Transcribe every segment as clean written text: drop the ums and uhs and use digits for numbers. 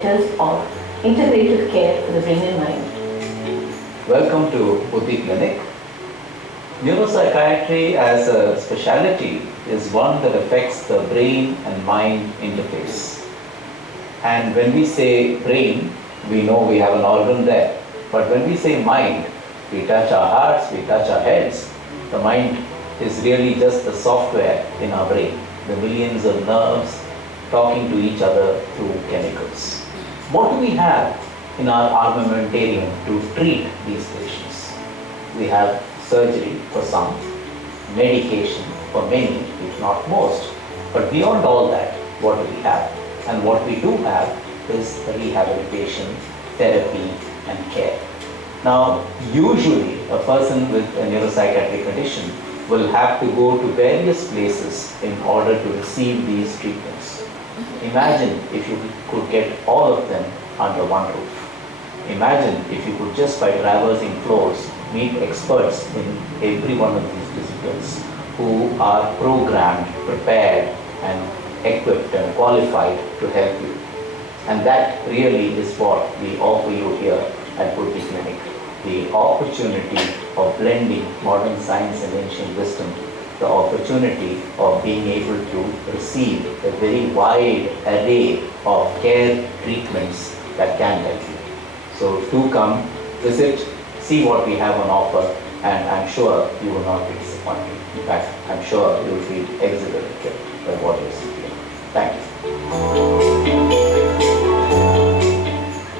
of integrative care for the brain and mind. Welcome to Buddhi Clinic. Neuropsychiatry as a specialty is one that affects the brain and mind interface. And when we say brain, we know we have an organ there. But when we say mind, we touch our hearts, we touch our heads. The mind is really just the software in our brain, the millions of nerves talking to each other through chemicals. What do we have in our armamentarium to treat these patients? We have surgery for some, medication for many, if not most. But beyond all that, what do we have? And what we do have is rehabilitation, therapy, and care. Now, usually a person with a neuropsychiatric condition will have to go to various places in order to receive these treatments. Imagine if you could get all of them under one roof. Imagine if you could just by traversing floors meet experts in every one of these disciplines who are programmed, prepared, and equipped and qualified to help you. And that really is what we offer you here at Buddhi Clinic. The opportunity of blending modern science and ancient wisdom, the opportunity of being able to receive a very wide array of care treatments that can help you. So do come, visit, see what we have on offer, and I'm sure you will not be disappointed. In fact, I'm sure you will feel exhilarated by what you see here. Thank you.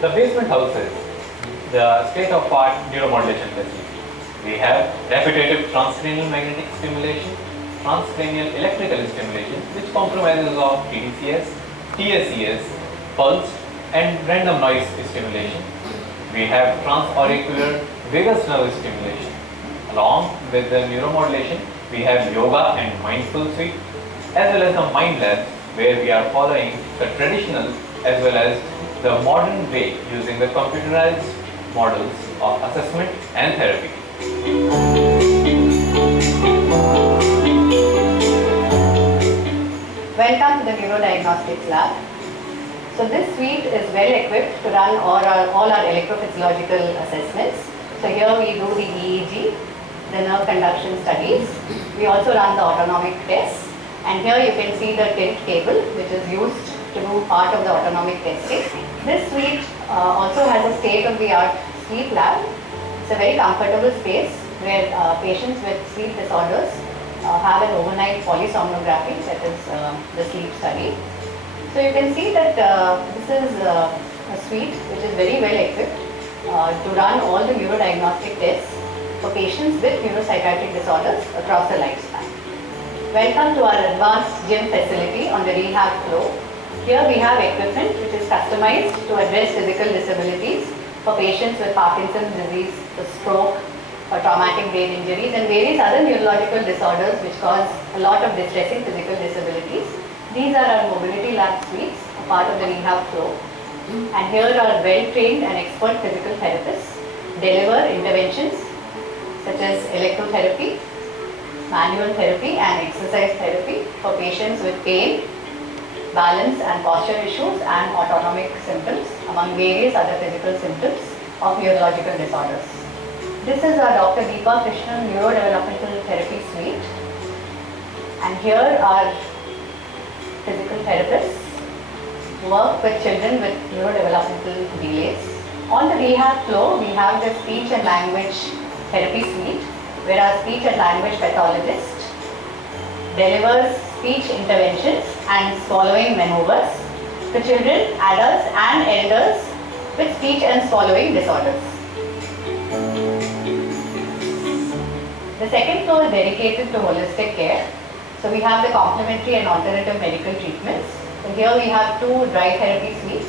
The basement houses the state-of-art neuromodulation facility. We have repetitive transcranial magnetic stimulation, transcranial electrical stimulation, which compromises of TDCS, TSCS, pulse, and random noise stimulation. We have transauricular vagus nerve stimulation. Along with the neuromodulation, we have yoga and mindful suite, as well as the mind lab, where we are following the traditional as well as the modern way using the computerized models of assessment and therapy. Welcome to the Neurodiagnostics Lab. So this suite is well equipped to run all our electrophysiological assessments. So here we do the EEG, the nerve conduction studies. We also run the autonomic tests. And here you can see the tilt table, which is used to do part of the autonomic testing. This suite also has a state-of-the-art sleep lab. It's a very comfortable space where patients with sleep disorders have an overnight polysomnography, that is the sleep study. So you can see that this is a suite which is very well equipped to run all the neurodiagnostic tests for patients with neuropsychiatric disorders across the lifespan. Welcome to our advanced gym facility on the rehab floor. Here we have equipment which is customized to address physical disabilities for patients with Parkinson's disease, stroke, or traumatic brain injuries, and various other neurological disorders which cause a lot of distressing physical disabilities. These are our mobility lab suites, a part of the rehab floor. And here our well-trained and expert physical therapists deliver interventions such as electrotherapy, manual therapy, and exercise therapy for patients with pain, balance and posture issues, and autonomic symptoms, among various other physical symptoms of neurological disorders. This is our Dr. Deepa Krishnan Neurodevelopmental Therapy Suite. And here our physical therapists work with children with neurodevelopmental delays. On the rehab floor, we have the speech and language therapy suite, where our speech and language pathologist delivers speech interventions and swallowing maneuvers to children, adults, and elders with speech and swallowing disorders. The second floor is dedicated to holistic care. So we have the complementary and alternative medical treatments. So here we have 2 dry therapy suites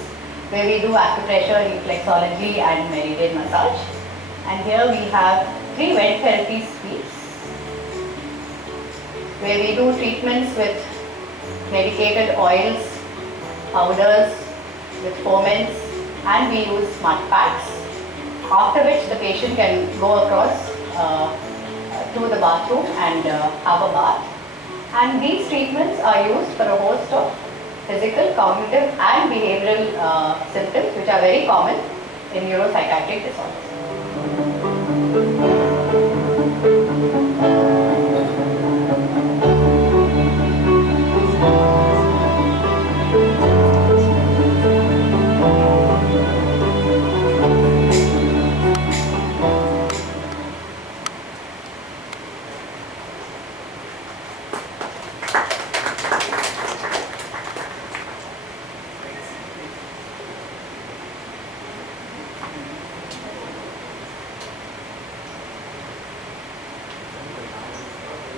where we do acupressure, reflexology, and meridian massage. And here we have 3 wet therapy suites where we do treatments with medicated oils, powders, with foments, and we use smart packs. After which the patient can go across to the bathroom and have a bath. And these treatments are used for a host of physical, cognitive and behavioral symptoms which are very common in neuropsychiatric disorders.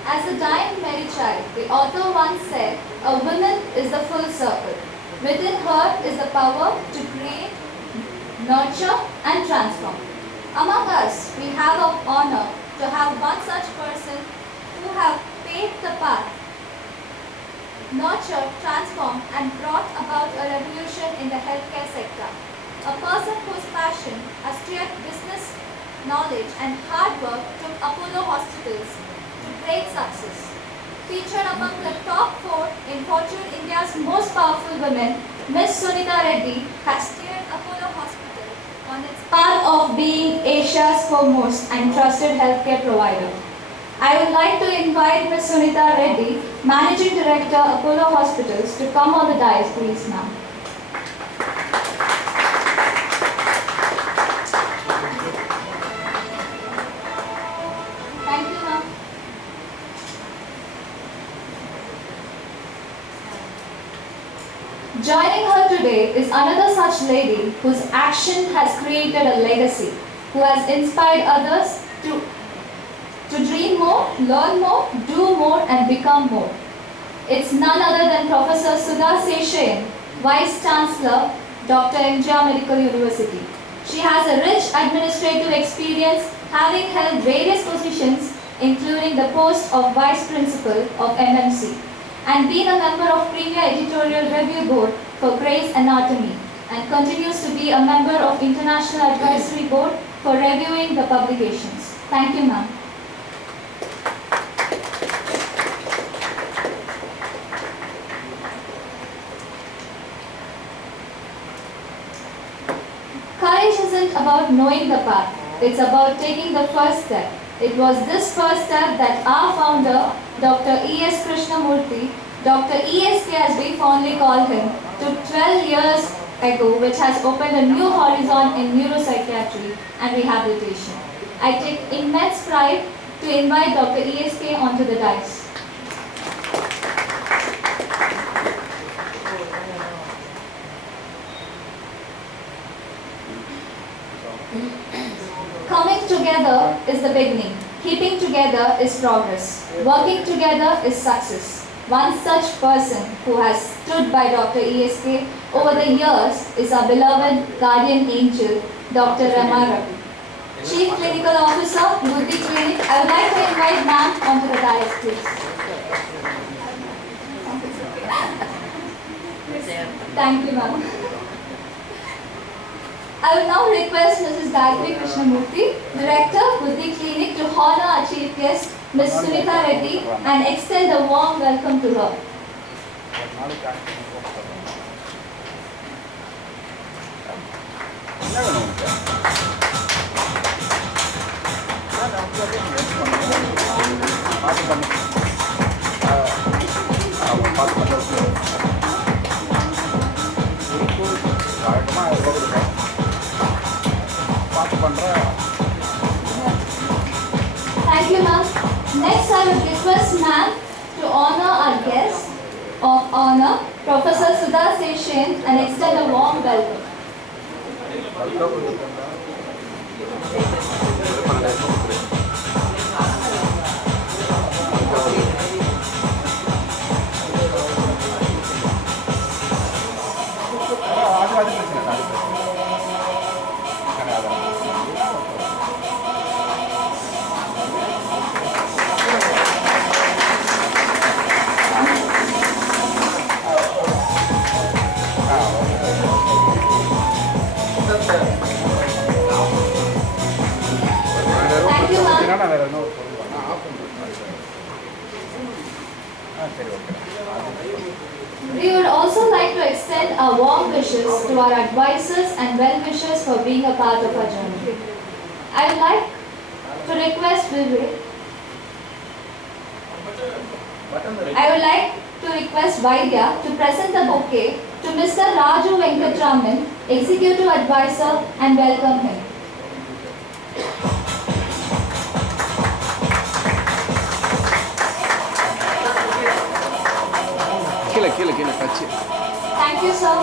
As a dying Mary child, the author once said, "A woman is the full circle. Within her is the power to create, nurture and transform." Among us, we have the honor to have one such person who have paved the path, nurtured, transformed and brought about a revolution in the healthcare sector. A person whose passion, astute business knowledge and hard work took Apollo hospitals to great success. Featured among the top 4 in Fortune India's most powerful women, Miss Suneeta Reddy has steered Apollo Hospital on its path of being Asia's foremost and trusted healthcare provider. I would like to invite Miss Suneeta Reddy, Managing Director, Apollo Hospitals, to come on the dais, please, ma'am. Thank you, ma'am. Joining her today is another such lady whose action has created a legacy, who has inspired others to dream more, learn more, do more and become more. It's none other than Professor Sudha Seshayan, Vice Chancellor, Dr. MGR Medical University. She has a rich administrative experience, having held various positions including the post of Vice Principal of MMC, and been a member of Premier Editorial Review Board for Gray's Anatomy, and continues to be a member of International Advisory Board for reviewing the publications. Thank you, ma'am. Courage isn't about knowing the path, it's about taking the first step. It was this first step that our founder, Dr. E.S. Krishnamoorthy, Dr. ESK as we fondly call him, took 12 years ago, which has opened a new horizon in neuropsychiatry and rehabilitation. I take immense pride to invite Dr. ESK onto the dais. Coming together is the beginning. Keeping together is progress. Working together is success. One such person who has stood by Dr. ESK over the years is our beloved guardian angel, Dr. Ravi, Chief Clinical Officer, Buddhi Clinic. I would like to invite ma'am onto the dais, please. Thank you, ma'am. I will now request Mrs. Krishnamurthy, Director, Buddhi Clinic, to honor our chief guest, Ms. Suneeta Reddy, and extend a warm welcome to her. Thank you, ma'am. Next, I would request ma'am to honor our guest of honor, Professor Sudha Seshayan, and extend a warm welcome. to our advisors and well-wishers for being a part of our journey. I would like to request Vivek. I would like to request Vaidya to present the bouquet to Mr. Raju Venkatraman, Executive Advisor, and welcome him. கீழே கட்சி Thank you, sir.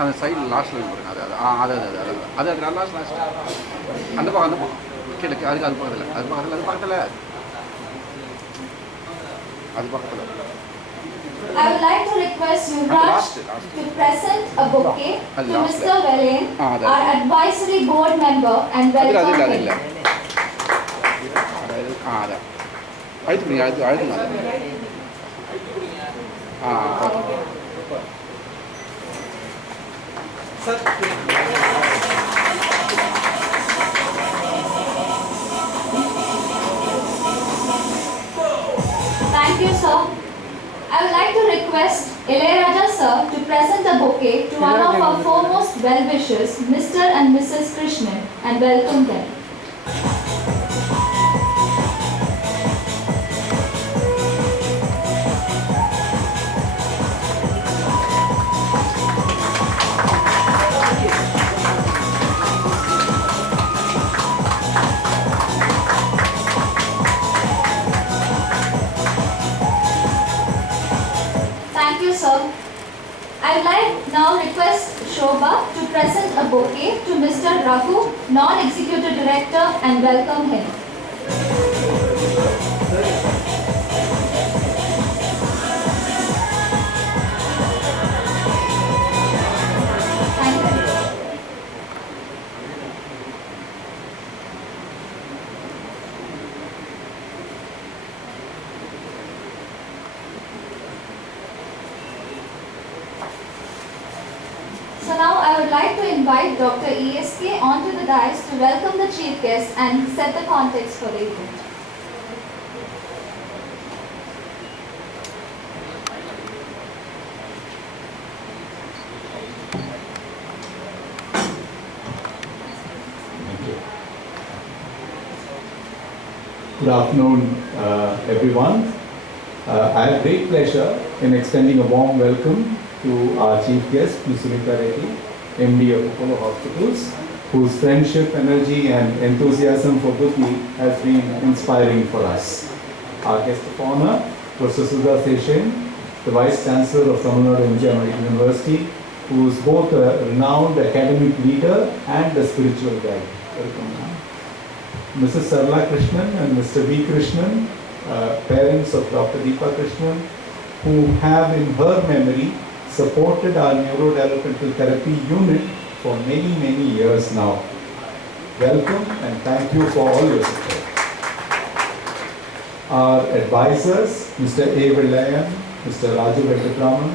அந்த side லாஸ்ட்டில் பாருங்க அது last அந்த பக்கம் கீழே அதுக்கு அது பக்கத்தில் I would like to request Yuvraj to present a bouquet to Mr. Velain, our advisory board member, and welcome him. Thank you, sir. I would like to request Ilayaraja sir to present a bouquet to one of our foremost well-wishers, Mr. and Mrs. Krishnan, and welcome them. Thank you, sir. I would like now request Shobha to present a bouquet to Mr. Raghu, Non-Executive Director, and welcome him. Thank you. So now I would like to invite Dr. ESK onto the dais to welcome the chief guest and set the context for the event. Thank you. Good afternoon, everyone. I have great pleasure in extending a warm welcome to our chief guest, Ms. Suneeta Reddy, MD of Apollo Hospitals, whose friendship, energy and enthusiasm for Buddhi has been inspiring for us. Our guest of honor, Professor Sudha Seshen, the Vice Chancellor of Tamil Nadu Medical University, who is both a renowned academic leader and a spiritual guide. Welcome, ma'am. Mrs. Sarla Krishnan and Mr. V. Krishnan, parents of Dr. Deepa Krishnan, who have in her memory supported our neurodevelopmental therapy unit for many, many years now. Welcome and thank you for all your support. Our advisors, Mr. A. Vilayan, Mr. Raju Venkatraman,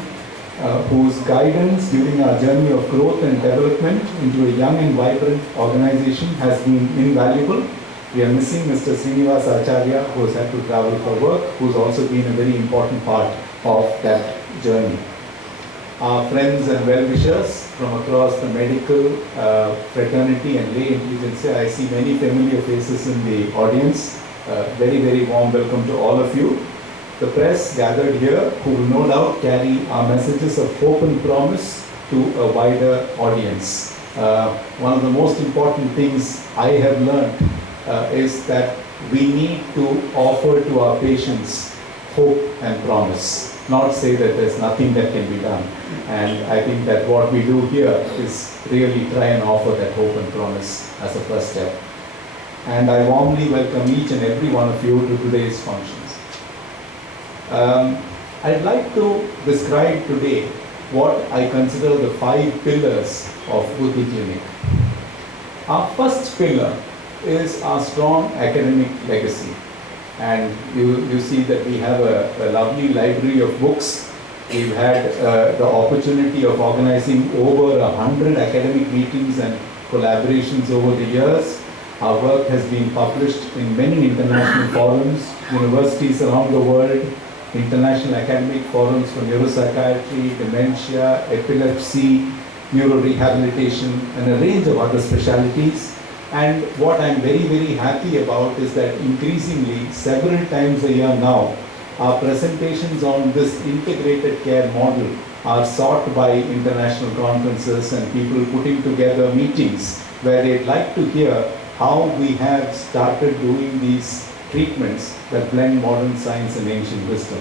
whose guidance during our journey of growth and development into a young and vibrant organization has been invaluable. We are missing Mr. Srinivas Acharya, who has had to travel for work, who's also been a very important part of that journey. Our friends and well-wishers from across the medical fraternity and lay intelligentsia, I see many familiar faces in the audience. Very, very warm welcome to all of you. The press gathered here, who will no doubt carry our messages of hope and promise to a wider audience. One of the most important things I have learned is that we need to offer to our patients hope and promise, not say that there's nothing that can be done. And I think that what we do here is really try and offer that hope and promise as a first step. And I warmly welcome each and every one of you to today's functions. I'd like to describe today what I consider the 5 pillars of Buddhi Clinic. Our first pillar is our strong academic legacy. And you see that we have a lovely library of books. We've had the opportunity of organizing over 100 academic meetings and collaborations over the years. Our work has been published in many international forums, universities around the world, international academic forums for neuropsychiatry, dementia, epilepsy, neurorehabilitation, and a range of other specialties. And what I'm very, very happy about is that increasingly, several times a year now, our presentations on this integrated care model are sought by international conferences and people putting together meetings where they'd like to hear how we have started doing these treatments that blend modern science and ancient wisdom.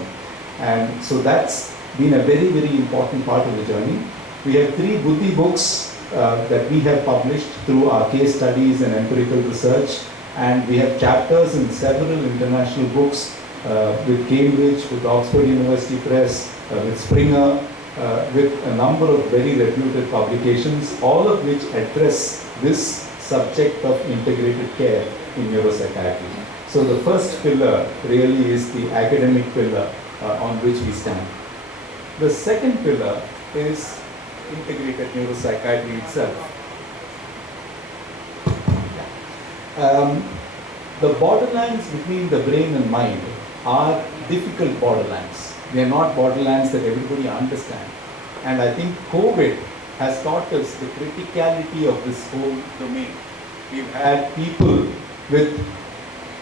And so that's been a very, very important part of the journey. We have 3 Buddhi books that we have published through our case studies and empirical research, and we have chapters in several international books with Cambridge, with Oxford University Press, with Springer, with a number of very reputed publications, all of which address this subject of integrated care in neuropsychiatry. So the first pillar really is the academic pillar on which we stand. The second pillar is integrated neuropsychiatry itself. The borderlands between the brain and mind are difficult borderlands. They are not borderlands that everybody understands. And I think COVID has taught us the criticality of this whole domain. We've had people with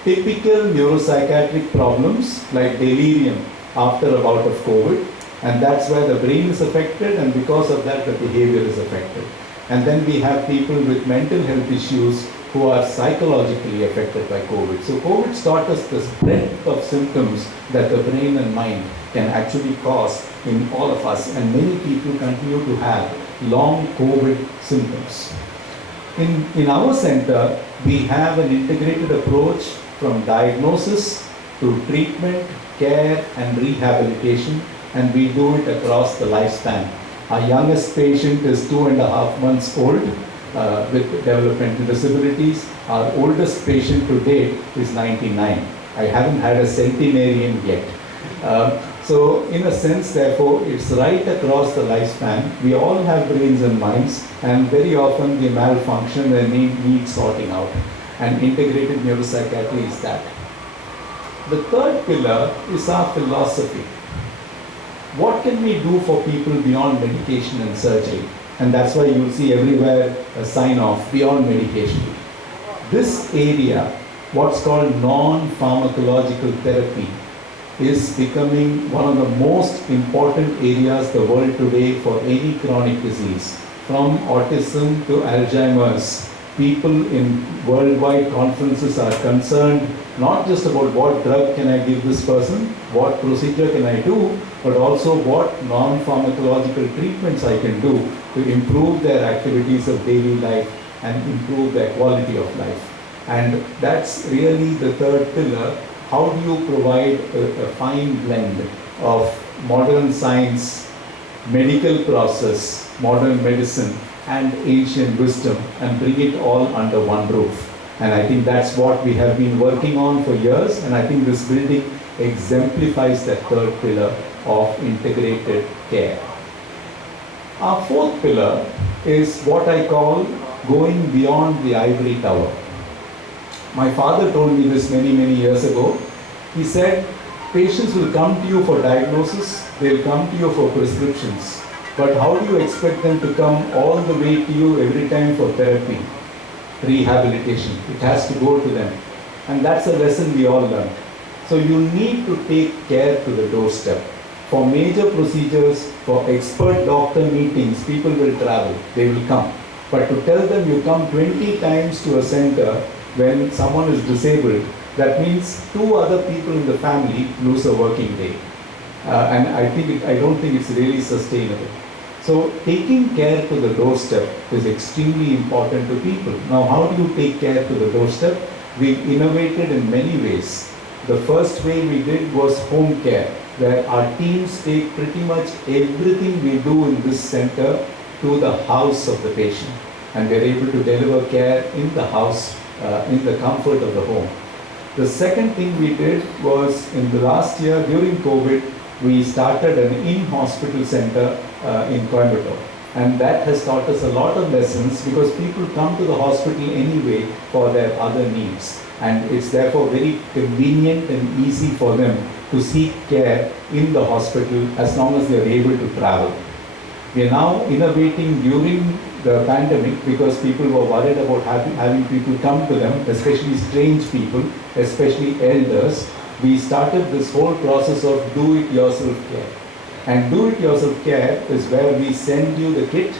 typical neuropsychiatric problems like delirium after a bout of COVID, and that's where the brain is affected, and because of that the behavior is affected. And then we have people with mental health issues who are psychologically affected by COVID. So COVID's taught us the breadth of symptoms that the brain and mind can actually cause in all of us, and many people continue to have long COVID symptoms. In our center, we have an integrated approach from diagnosis to treatment, care and rehabilitation, and we do it across the lifespan. Our youngest patient is 2.5 months old with developmental disabilities. Our oldest patient to date is 99. I haven't had a centenarian yet. So in a sense, therefore, it's right across the lifespan. We all have brains and minds, and very often they malfunction and need sorting out. And integrated neuropsychiatry is that. The third pillar is our philosophy. What can we do for people beyond medication and surgery? And that's why you'll see everywhere a sign off, beyond medication. This area, what's called non-pharmacological therapy, is becoming one of the most important areas the world today for any chronic disease. From autism to Alzheimer's, people in worldwide conferences are concerned not just about what drug can I give this person, what procedure can I do, but also what non-pharmacological treatments I can do to improve their activities of daily life and improve their quality of life. And that's really the third pillar. How do you provide a fine blend of modern science, medical process, modern medicine, and ancient wisdom, and bring it all under one roof? And I think that's what we have been working on for years, and I think this building exemplifies that third pillar of integrated care. Our fourth pillar is what I call going beyond the ivory tower. My father told me this many, many years ago. He said, patients will come to you for diagnosis, they'll come to you for prescriptions, but how do you expect them to come all the way to you every time for therapy, rehabilitation? It has to go to them. And that's a lesson we all learned. So you need to take care to the doorstep. For major procedures, for expert doctor meetings, people will travel, they will come. But to tell them you come 20 times to a center when someone is disabled, that means 2 other people in the family lose a working day. And I don't think it's really sustainable. So taking care to the doorstep is extremely important to people. Now, how do you take care to the doorstep? We've innovated in many ways. The first way we did was home care, where our teams take pretty much everything we do in this center to the house of the patient. And we're able to deliver care in the house, in the comfort of the home. The second thing we did was in the last year during COVID, we started an in-hospital center in Coimbatore. And that has taught us a lot of lessons because people come to the hospital anyway for their other needs. And it's therefore very convenient and easy for them to seek care in the hospital as long as they are able to travel. We are now innovating during the pandemic because people were worried about having people come to them, especially strange people, especially elders. We started this whole process of do-it-yourself care. And do-it-yourself care is where we send you the kit,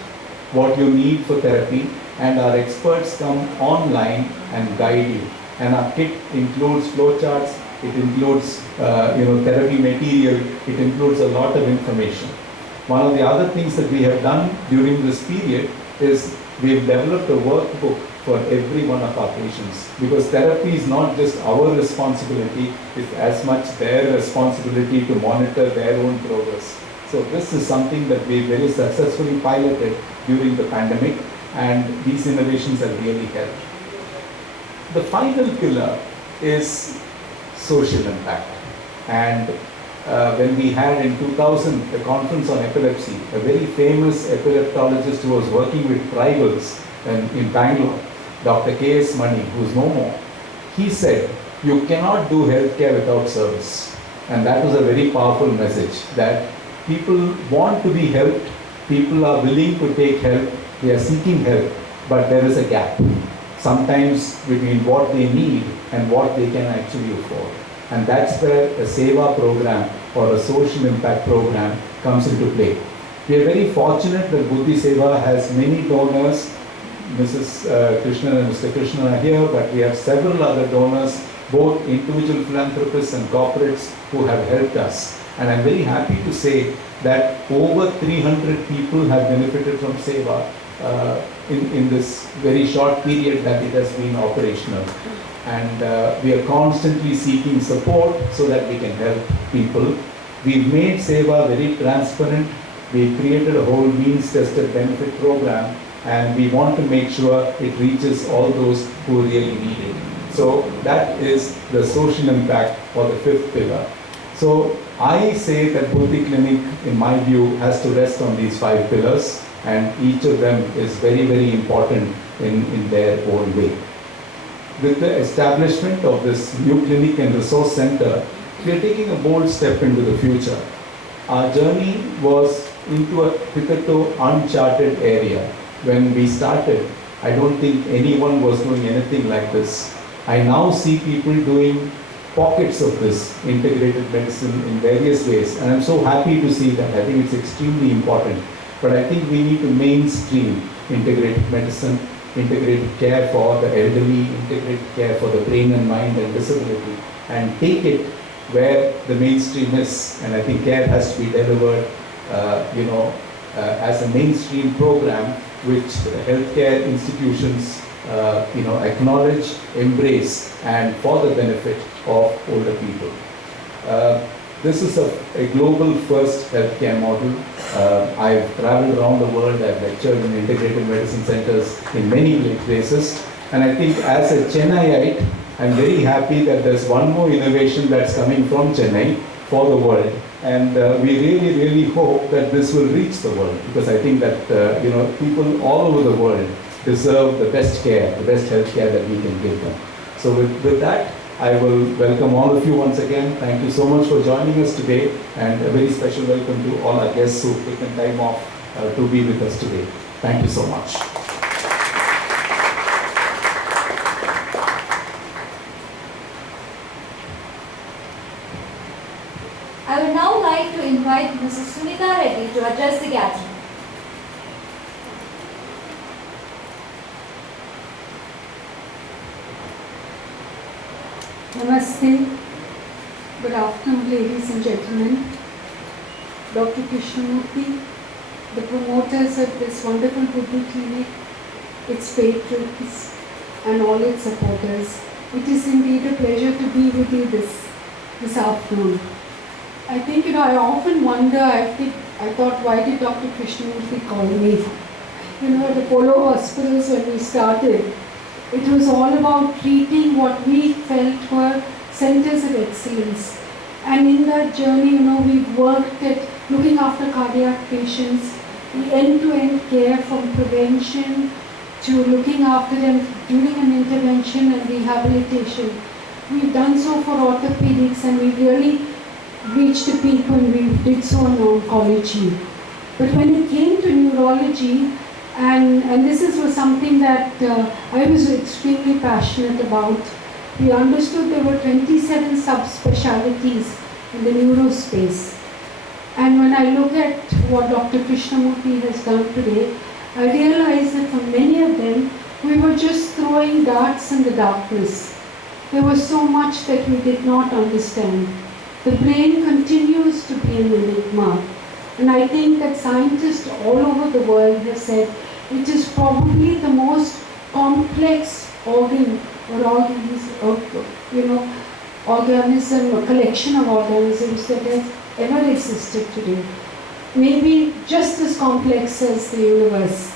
what you need for therapy, and our experts come online and guide you. And our kit includes flowcharts, it includes therapy material, it includes a lot of information. One of the other things that we have done during this period is we've developed a workbook for every one of our patients, because therapy is not just our responsibility, it's as much their responsibility to monitor their own progress. So this is something that we very successfully piloted during the pandemic, and these innovations have really helped. The final pillar is social impact. And when we had in 2000 the conference on epilepsy, a very famous epileptologist who was working with tribals in Bangalore, Dr. K.S. Mani, who is no more, he said, you cannot do healthcare without service. And that was a very powerful message, that people want to be helped, people are willing to take help, they are seeking help, but there is a gap sometimes between what they need and what they can actually afford. And that's where a Seva program or a social impact program comes into play. We are very fortunate that Buddhi Seva has many donors. Mrs. Krishna and Mr. Krishna are here, but we have several other donors, both individual philanthropists and corporates who have helped us. And I'm very happy to say that over 300 people have benefited from Seva in this very short period that it has been operational. And we are constantly seeking support so that we can help people. We've made Seva very transparent. We've created a whole means-tested benefit program, and we want to make sure it reaches all those who really need it. So that is the social impact or the fifth pillar. So I say that Buddhi Clinic, in my view, has to rest on these 5 pillars, and each of them is very, very important in their own way. With the establishment of this new clinic and resource center, we are taking a bold step into the future. Our journey was into a hitherto uncharted area. When we started, I don't think anyone was doing anything like this. I now see people doing pockets of this integrated medicine in various ways, and I'm so happy to see that. I think it's extremely important. But I think we need to mainstream integrated medicine, integrated care for the elderly, integrated care for the brain and mind and disability, and take it where the mainstream is. And I think care has to be delivered, as a mainstream program which healthcare institutions, acknowledge, embrace, and for the benefit of older people. This is a global first healthcare model. I've traveled around the world, I've lectured in integrated medicine centers in many places, and I think as a Chennaiite, I'm very happy that there's one more innovation that's coming from Chennai for the world, and we really, really hope that this will reach the world, because I think that people all over the world deserve the best care, the best health care that we can give them. So with that, I will welcome all of you once again. Thank you so much for joining us today, and a very special welcome to all our guests who've taken time off to be with us today. Thank you so much. I would now like to invite Mrs. Suneeta Reddy to address the gathering. Namaste. Good afternoon, ladies and gentlemen. Dr. Krishnamoorthy, the promoters of this wonderful Buddhi Clinic, its patrons, and all its supporters. It is indeed a pleasure to be with you this afternoon. I think, I often wonder, I thought, why did Dr. Krishnamoorthy call me? At Apollo Hospitals when we started, it was all about treating what we felt were centers of excellence. And in that journey, we've worked at looking after cardiac patients, the end-to-end care from prevention to looking after them during an intervention and rehabilitation. We've done so for orthopedics, and we really reached a peak when we did so in oncology. But when it came to neurology, and this was something that I was extremely passionate about, we understood there were 27 subspecialties in the neuro space. And when I look at what Dr. Krishnamoorthy has done today, I realize that for many of them, we were just throwing darts in the darkness. There was so much that we did not understand. The brain continues to be an enigma. And I think that scientists all over the world have said it is probably the most complex organ or organism or collection of organisms that has ever existed today. Maybe just as complex as the universe.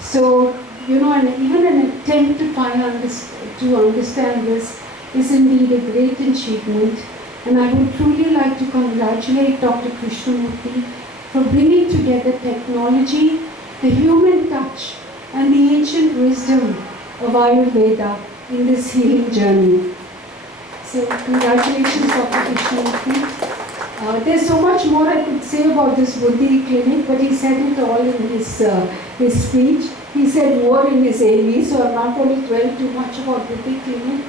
So, and even an attempt to try to understand this is indeed a great achievement. And I would truly like to congratulate Dr. Krishnamoorthy for bringing together technology, the human touch, and the ancient wisdom of Ayurveda in this healing journey. So, congratulations, Dr. Krishnamoorthy. There's so much more I could say about this Buddhi Clinic, but he said it all in his speech. He said more in his AV, so I'm not going to dwell too much about Buddhi Clinic.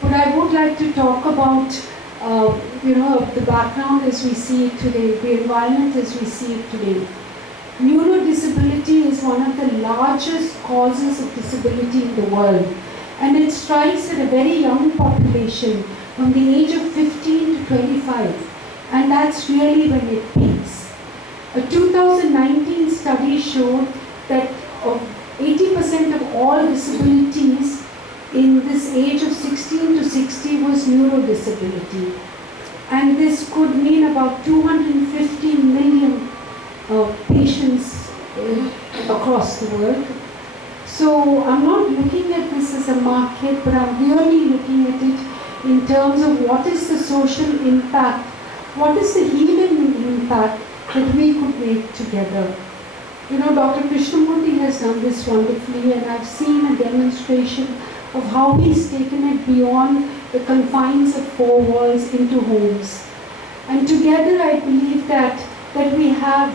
But I would like to talk about, the background as we see it today, the environment as we see it today. Neurodisability is one of the largest causes of disability in the world, and it strikes at a very young population from the age of 15 to 25. And that's really when it peaks. A 2019 study showed that 80% of all disabilities in this age of 16 to 60 was neurodisability. And this could mean about 250 million patients across the world. So I'm not looking at this as a market, but I'm really looking at it in terms of what is the social impact. What is the healing impact that we could make together? Dr. Krishnamoorthy has done this wonderfully, and I've seen a demonstration of how he's taken it beyond the confines of four walls into homes. And together I believe that we have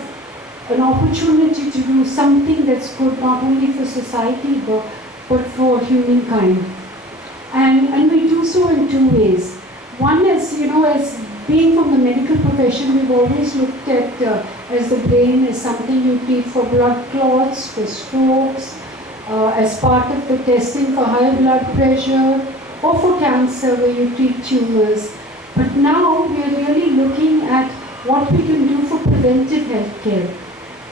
an opportunity to do something that's good not only for society but for humankind. And we do so in two ways. One is, as being from the medical profession, we've always looked at as the brain as something you treat for blood clots, for strokes, as part of the testing for high blood pressure, or for cancer where you treat tumors. But now we are really looking at what we can do for preventive healthcare.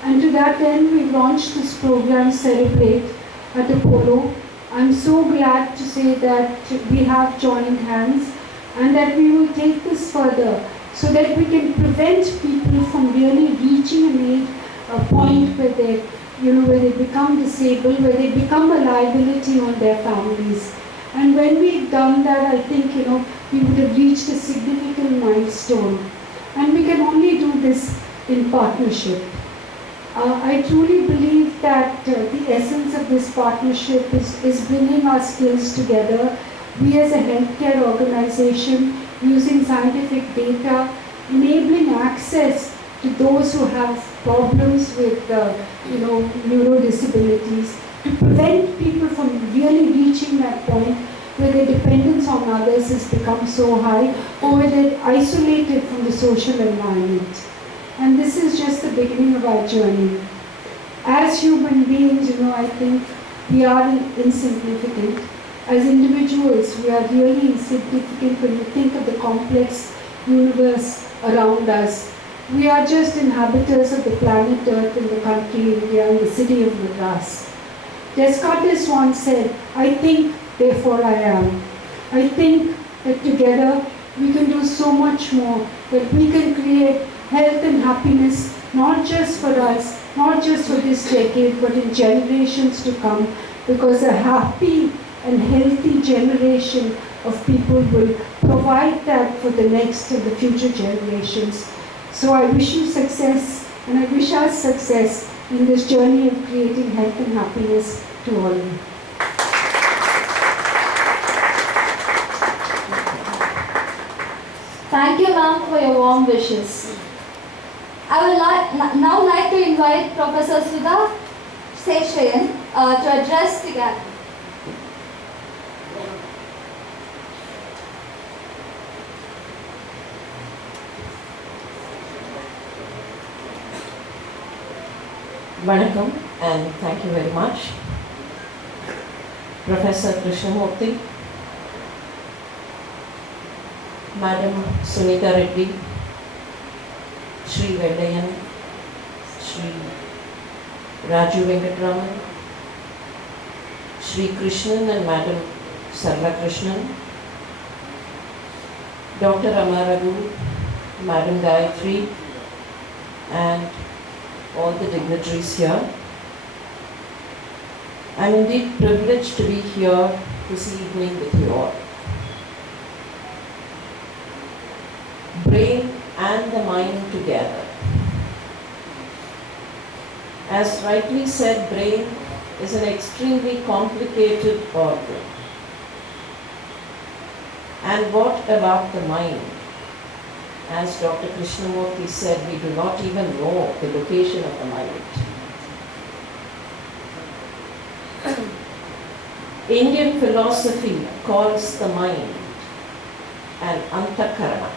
And to that end, we launched this program, Celebrate, at Apollo. I'm so glad to say that we have joined hands, and that we will take this further so that we can prevent people from really reaching a point where they become disabled, where they become a liability on their families. And when we've done that, I think, we would have reached a significant milestone. And we can only do this in partnership. I truly believe that the essence of this partnership is bringing our skills together. We as a healthcare organization, using scientific data, enabling access to those who have problems with neurodisabilities, to prevent people from really reaching that point where their dependence on others has become so high, or where they're isolated from the social environment. And this is just the beginning of our journey. As human beings, I think we are insignificant. As individuals, we are really insignificant when you think of the complex universe around us. We are just inhabitants of the planet Earth in the country India, in the city of Madras. Descartes once said, "I think, therefore I am." I think that together we can do so much more, that we can create health and happiness, not just for us, not just for this decade, but in generations to come, because a happy and healthy generation of people will provide that for the next and the future generations. So I wish you success, and I wish us success in this journey of creating health and happiness to all of you. Thank you, ma'am, for your warm wishes. I would now like to invite Professor Sudha Seshayan to address the gathering. Vanakkam, and thank you very much. Professor Krishnamoorthy, Madam Suneeta Reddy, Shri Vedayan, Shri Raju Venkatraman, Shri Krishnan and Madam Sarla Krishnan, Dr. Amaragu, Madam Gayatri, and all the dignitaries here. I am indeed privileged to be here this evening with you all. Brain and the mind together. As rightly said, brain is an extremely complicated organ. And what about the mind? As Dr. Krishnamoorthy said, we do not even know the location of the mind. Indian philosophy calls the mind an antakarana,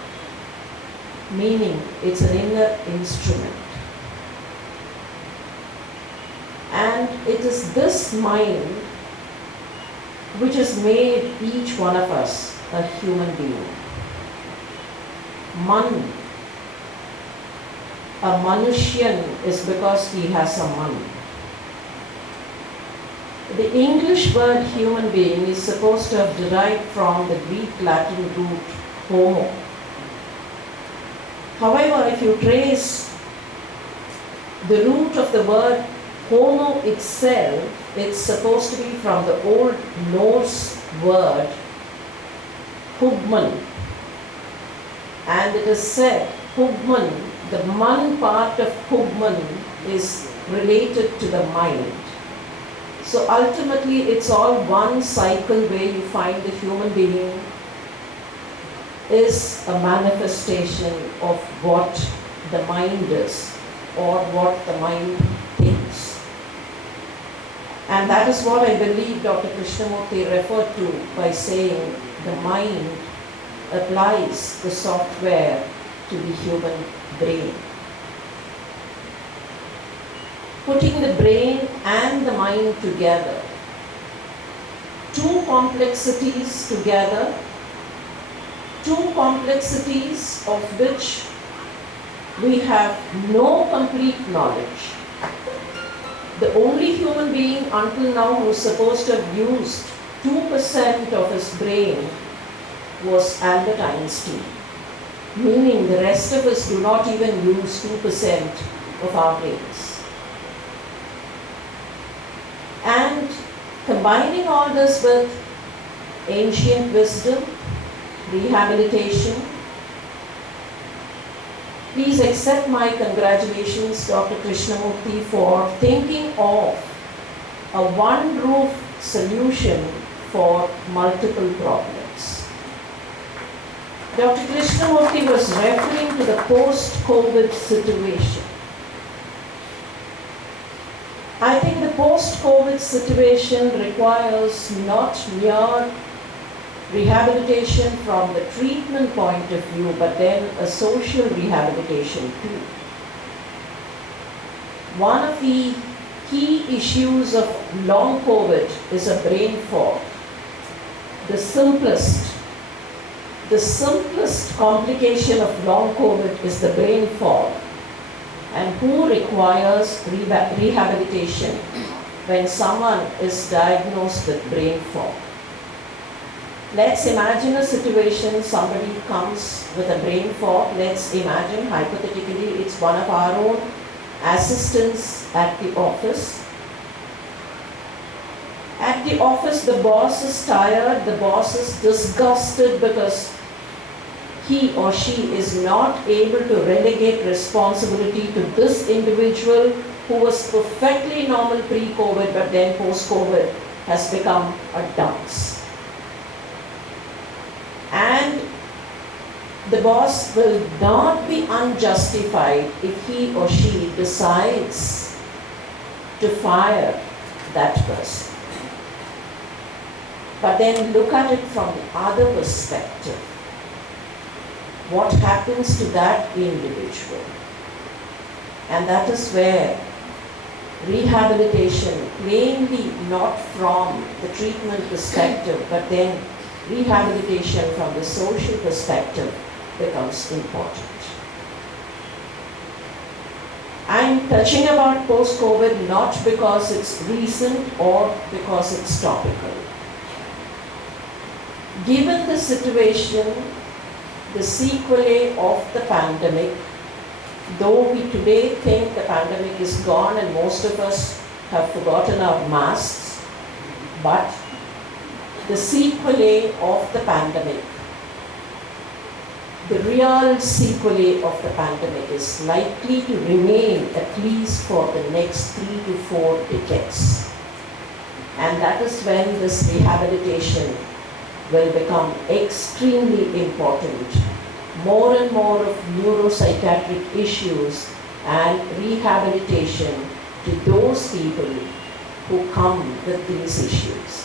meaning it's an inner instrument. And it is this mind which has made each one of us a human being. Man, a Manushyan is because he has a man. The English word human being is supposed to have derived from the Greek Latin root homo. However, if you trace the root of the word homo itself, it's supposed to be from the Old Norse word hugman. And it is said, hugman, the man part of hugman is related to the mind. So ultimately it's all one cycle where you find the human being is a manifestation of what the mind is or what the mind thinks. And that is what I believe Dr. Krishnamurthy referred to by saying the mind applies the software to the human brain. Putting the brain and the mind together, two complexities together, two complexities of which we have no complete knowledge. The only human being until now who is supposed to have used 2% of his brain was Albert Einstein, meaning the rest of us do not even use 2% of our brains. And combining all this with ancient wisdom, rehabilitation, please accept my congratulations, Dr. Krishnamurthy, for thinking of a one-roof solution for multiple problems. Dr. Krishnamurthy was referring to the post-COVID situation. I think the post-COVID situation requires not mere rehabilitation from the treatment point of view, but then a social rehabilitation too. One of the key issues of long COVID is a brain fog. The simplest complication of long COVID is the brain fog, and who requires rehabilitation when someone is diagnosed with brain fog. Let's imagine a situation, somebody comes with a brain fog. Let's imagine, hypothetically, it's one of our own assistants at the office. At the office, the boss is tired, the boss is disgusted because he or she is not able to relegate responsibility to this individual who was perfectly normal pre-COVID, but then post-COVID has become a dunce. And the boss will not be unjustified if he or she decides to fire that person. But then look at it from the other perspective. What happens to that individual? And that is where rehabilitation, plainly not from the treatment perspective, but then rehabilitation from the social perspective becomes important. I'm touching about post-COVID not because it's recent or because it's topical. Given the situation, the sequelae of the pandemic, though we today think the pandemic is gone and most of us have forgotten our masks, but the sequelae of the pandemic, the real sequelae of the pandemic is likely to remain at least for the next 3 to 4 decades. And that is when this rehabilitation will become extremely important. More and more of neuropsychiatric issues and rehabilitation to those people who come with these issues.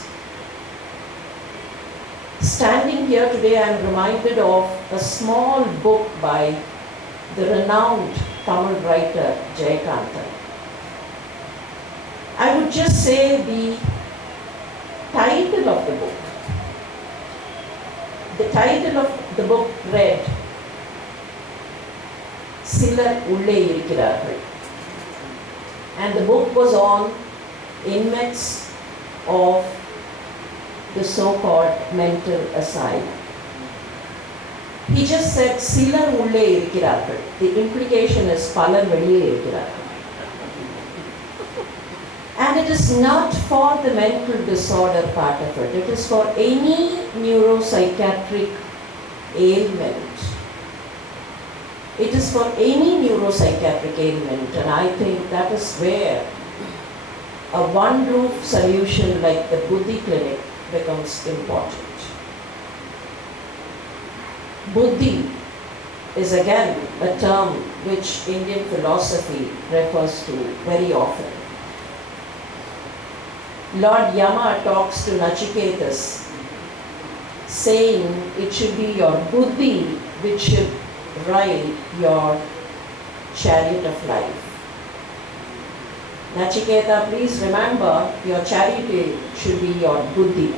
Standing here today, I am reminded of a small book by the renowned Tamil writer Jayakanthan. I would just say the title of the book. The title of the book read, Silar Ulle Irikirargal. And the book was on inmates of the so-called mental asylum. He just said, Silar Ulle Irikirargal. The implication is, Palar Veliye Irikirargal. And it is not for the mental disorder part of it. It is for any neuropsychiatric ailment. It is for any neuropsychiatric ailment, and I think that is where a one-roof solution like the Buddhi Clinic becomes important. Buddhi is again a term which Indian philosophy refers to very often. Lord Yama talks to Nachiketas, saying it should be your buddhi which should ride your chariot of life. Nachiketa, please remember your chariot should be your buddhi.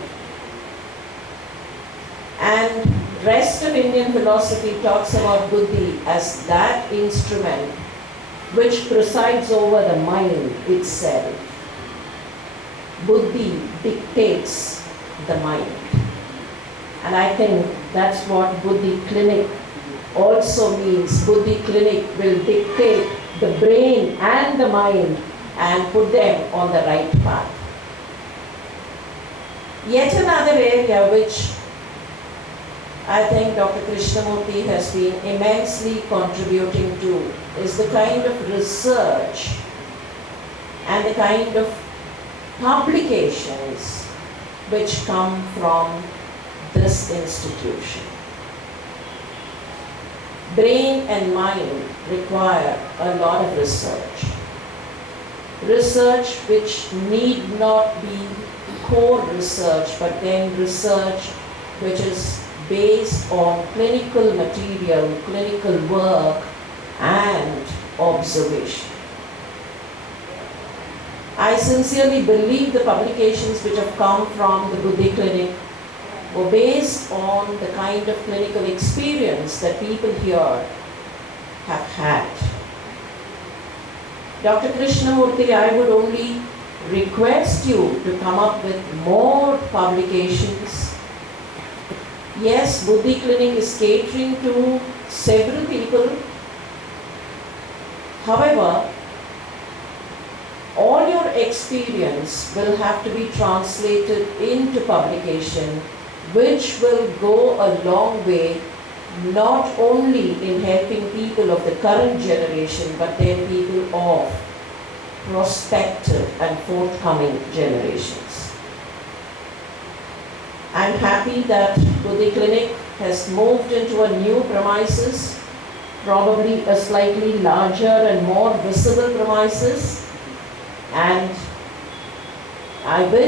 And rest of Indian philosophy talks about buddhi as that instrument which presides over the mind itself. Buddhi dictates the mind. And I think that's what Buddhi Clinic also means. Buddhi Clinic will dictate the brain and the mind and put them on the right path. Yet another area which I think Dr. Krishnamoorthy has been immensely contributing to is the kind of research and the kind of publications which come from this institution. Brain and mind require a lot of research. Research which need not be core research, but then research which is based on clinical material, clinical work, and observation. I sincerely believe the publications which have come from the Buddhi Clinic were based on the kind of clinical experience that people here have had. Dr. Krishnamurthy, I would only request you to come up with more publications. Yes, Buddhi Clinic is catering to several people. However, all your experience will have to be translated into publication, which will go a long way, not only in helping people of the current generation, but then people of prospective and forthcoming generations. I'm happy that Buddhi Clinic has moved into a new premises, probably a slightly larger and more visible premises, and I wish